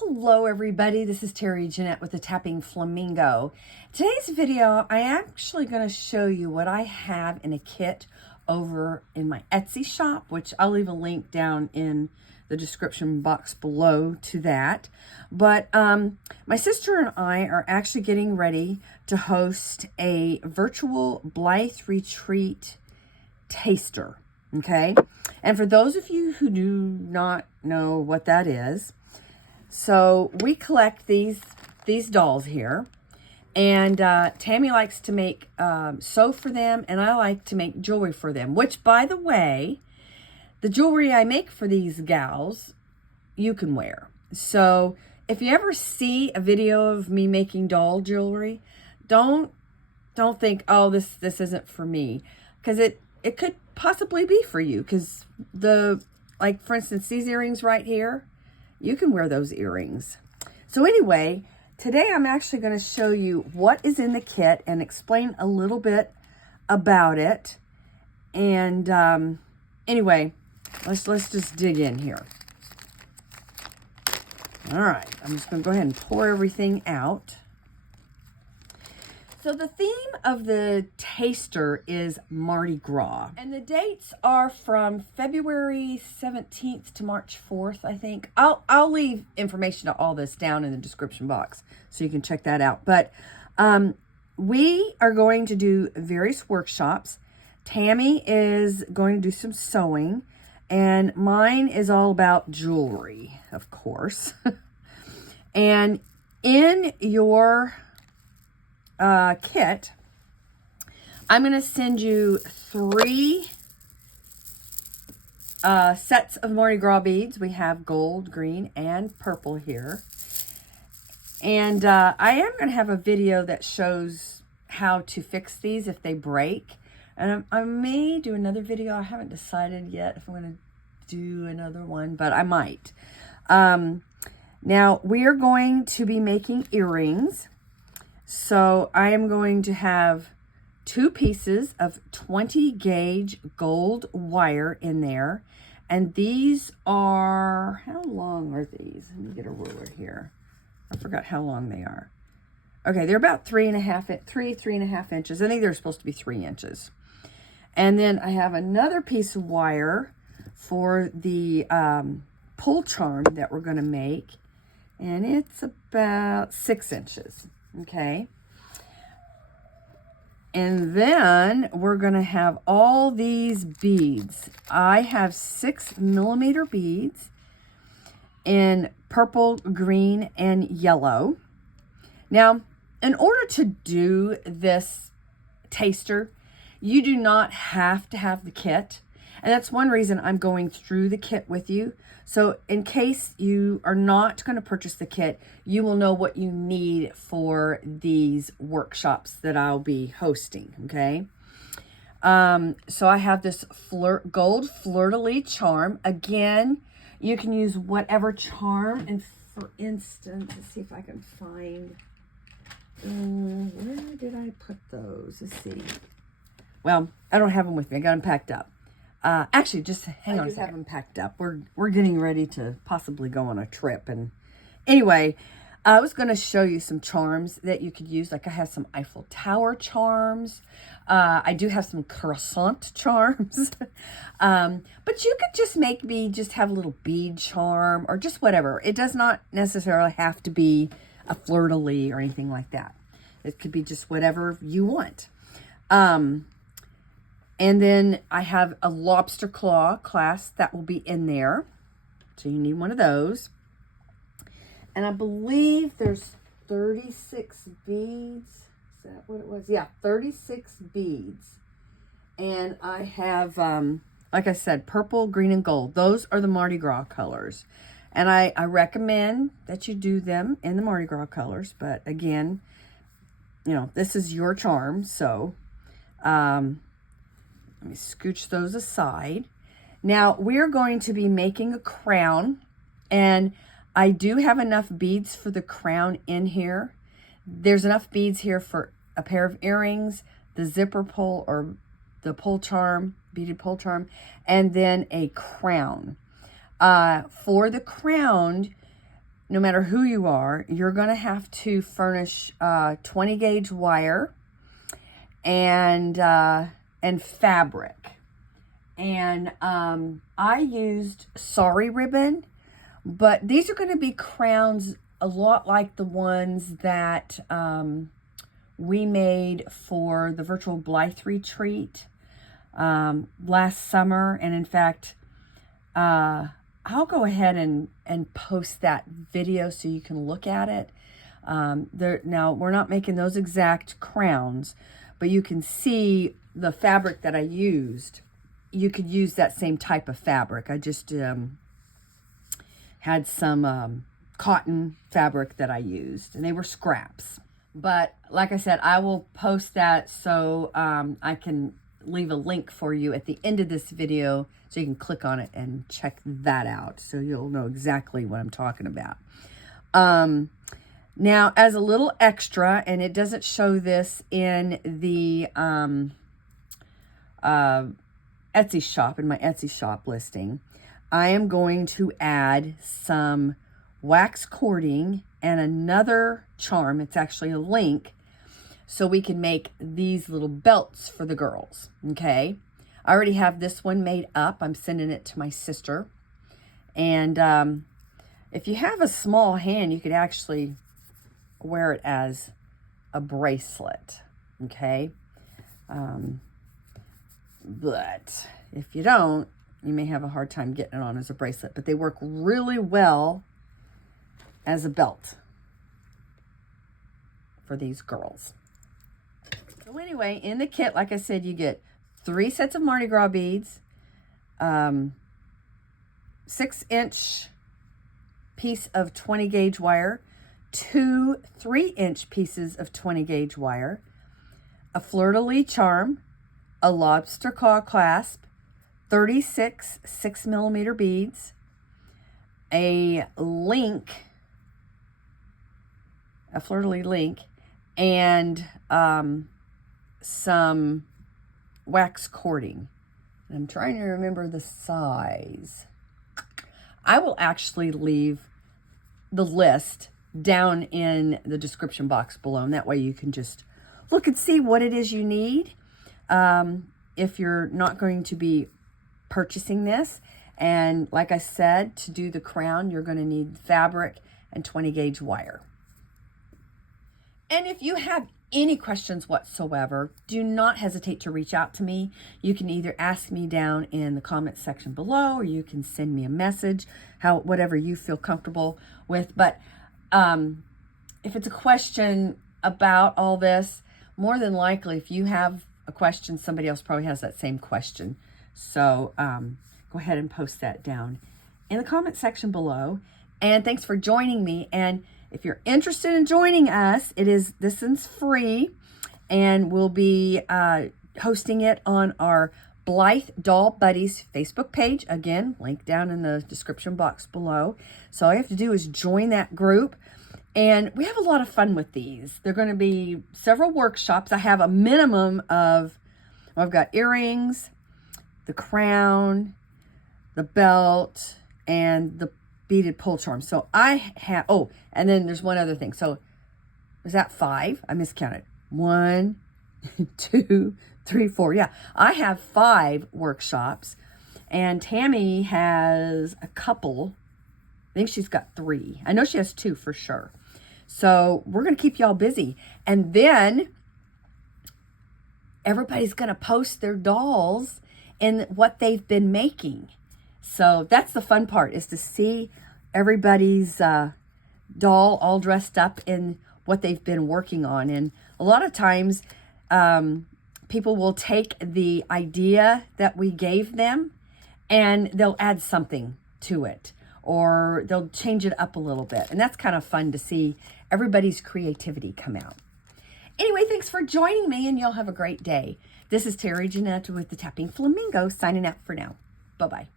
Hello everybody, this is Terry Jeanette with the Tapping Flamingo. Today's video, I'm actually going to show you what I have in a kit over in my Etsy shop, which I'll leave a link down in the description box below to that. But my sister and I are actually getting ready to host a virtual Blythe retreat taster, okay? And for those of you who do not know what that is, so we collect these dolls here, and Tammy likes to make sew for them, and I like to make jewelry for them, which, by the way, the jewelry I make for these gals, you can wear. So if you ever see a video of me making doll jewelry, don't think, oh, this isn't for me, because it could possibly be for you, because like for instance, these earrings right here, you can wear those earrings. So anyway, today I'm actually going to show you what is in the kit and explain a little bit about it. And anyway, let's just dig in here. All right, I'm just going to go ahead and pour everything out. So the theme of the taster is Mardi Gras, and the dates are from February 17th to March 4th, I think. I'll leave information to all this down in the description box so you can check that out. But we are going to do various workshops. Tammy is going to do some sewing, and mine is all about jewelry, of course. And in your kit, I'm going to send you 3 sets of Mardi Gras beads. We have gold, green, and purple here. And I am going to have a video that shows how to fix these if they break. And I may do another video. I haven't decided yet if I'm going to do another one, but I might. Now, we are going to be making earrings. So I am going to have 2 pieces of 20 gauge gold wire in there. And these are, how long are these? Let me get a ruler here. I forgot how long they are. Okay, they're about 3.5 inches. I think they're supposed to be 3 inches. And then I have another piece of wire for the pull charm that we're going to make. And it's about 6 inches. Okay. And then we're going to have all these beads. I have 6mm beads in purple, green, and yellow. Now, in order to do this taster, you do not have to have the kit. And that's one reason I'm going through the kit with you. So in case you are not going to purchase the kit, you will know what you need for these workshops that I'll be hosting, okay? So I have this gold fleur-de-lis charm. Again, you can use whatever charm. And for instance, let's see if I can find, where did I put those? Let's see. Well, I don't have them with me. I got them packed up. Actually, just hang on a second. I have them packed up. We're getting ready to possibly go on a trip. And anyway, I was going to show you some charms that you could use. Like I have some Eiffel Tower charms. I do have some croissant charms. But you could just just have a little bead charm or just whatever. It does not necessarily have to be a fleur-de-lis or anything like that. It could be just whatever you want. And then I have a lobster claw clasp that will be in there. So you need one of those. And I believe there's 36 beads. Is that what it was? Yeah, 36 beads. And I have, like I said, purple, green, and gold. Those are the Mardi Gras colors. And I recommend that you do them in the Mardi Gras colors. But again, you know, this is your charm. So, let me scooch those aside. Now, we're going to be making a crown, and I do have enough beads for the crown in here. There's enough beads here for a pair of earrings, the zipper pull or the pull charm, beaded pull charm, and then a crown. For the crown, no matter who you are, you're going to have to furnish 20 gauge wire and fabric. And I used sari ribbon, but these are going to be crowns a lot like the ones that we made for the virtual Blythe retreat last summer. And in fact, I'll go ahead and post that video so you can look at it. Now, we're not making those exact crowns, but you can see the fabric that I used. You could use that same type of fabric. I just had some cotton fabric that I used, and they were scraps. But like I said, I will post that so I can leave a link for you at the end of this video so you can click on it and check that out so you'll know exactly what I'm talking about. Now, as a little extra, and it doesn't show this in the Etsy shop, in my Etsy shop listing, I am going to add some wax cording and another charm. It's actually a link, so we can make these little belts for the girls, okay? I already have this one made up. I'm sending it to my sister. And if you have a small hand, you could actually wear it as a bracelet, okay? But if you don't, you may have a hard time getting it on as a bracelet. But they work really well as a belt for these girls. So anyway, in the kit, like I said, you get 3 sets of Mardi Gras beads, 6-inch piece of 20 gauge wire, 2 3-inch pieces of 20 gauge wire, a fleur-de-lis charm, a lobster claw clasp, 36 6mm beads, a link, a fleur-de-lis link, and some wax cording. And I'm trying to remember the size. I will actually leave the list down in the description box below, and that way you can just look and see what it is you need if you're not going to be purchasing this. And like I said, to do the crown, you're going to need fabric and 20 gauge wire. And if you have any questions whatsoever, do not hesitate to reach out to me. You can either ask me down in the comment section below, or you can send me a message, whatever you feel comfortable with. But if it's a question about all this, more than likely, if you have a question, somebody else probably has that same question. So go ahead and post that down in the comment section below. And thanks for joining me. And if you're interested in joining us, this one's free, and we'll be hosting it on our Blythe Doll Buddies Facebook page. Again, link down in the description box below. So all you have to do is join that group, and we have a lot of fun with these. They're going to be several workshops. I have a minimum of, I've got earrings, the crown, the belt, and the beaded pull charm. So I have, oh, and then there's one other thing. So was that 5? I miscounted. 1, 2, 3, 4. Yeah, I have 5 workshops, and Tammy has a couple. I think she's got 3. I know she has 2 for sure. So we're going to keep y'all busy. And then everybody's going to post their dolls and what they've been making. So that's the fun part, is to see everybody's doll all dressed up in what they've been working on. And a lot of times people will take the idea that we gave them and they'll add something to it, or they'll change it up a little bit. And that's kind of fun to see everybody's creativity come out. Anyway, thanks for joining me, and y'all have a great day. This is Terry Jeanette with the Tapping Flamingo, signing out for now. Bye-bye.